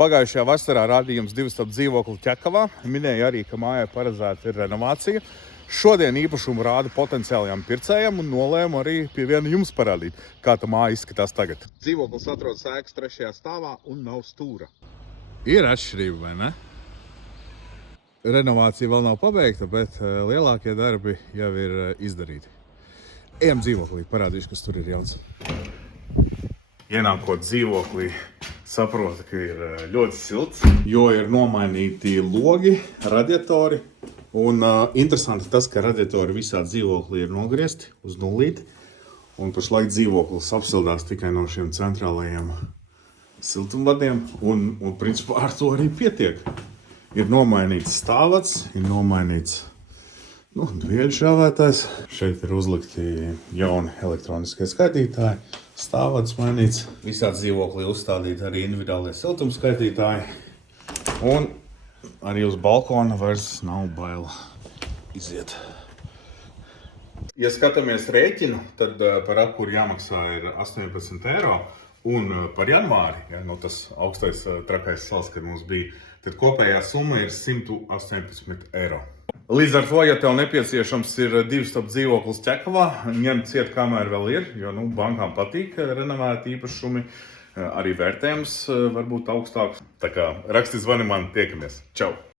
Pagājušajā vasarā rādījums 2 stāvu dzīvokli Ķekavā. Minēja arī, ka mājai paredzēta ir renovācija. Šodien īpašumu rāda potenciālajam pircējam un nolēmu arī pie viena jums parādīt, kā tā māja izskatās tagad. Dzīvoklis atrodas ēkas 3. stāvā un nav stūra. Ir atšķirība, vai ne? Renovācija vēl nav pabeigta, bet lielākie darbi jau ir izdarīti. Ejam dzīvoklī, parādīšu, kas tur ir jauns. Ienākot dzīvoklī, saprotu, ka ir ļoti silts, jo ir nomainīti logi, radiatori. Un interesanti tas, ka radiatori visā dzīvoklī ir nogriezti uz nulīti. Un pašlaik dzīvoklis apsildās tikai no šiem centrālajiem siltumvadiem. Un principā ar to arī pietiek. Ir nomainīts stāvats, ir nomainīts dvieļu šāvētājs. Šeit ir uzlikti jauni elektroniskie skaitītāji. Stāvats mainīts. Visā dzīvoklī uzstādīti arī individuālie siltumskaitītāji. Un arī uz balkona vairs nav bail iziet. Ja skatāmies rēķinu, tad par apkuri jāmaksā ir 18 eiro. Un par janvāri, tas augstais trakais sals, kad mums bija, tad kopējā summa ir 118 eiro. Līdz ar to, ja tev nepieciešams ir 2 stāvu dzīvoklis Ķekavā, ņem ciet, kamēr vēl ir, jo bankām patīk renovēti īpašumi, arī vērtējums var būt augstāks. Tā kā raksti zvani man, tiekamies. Čau!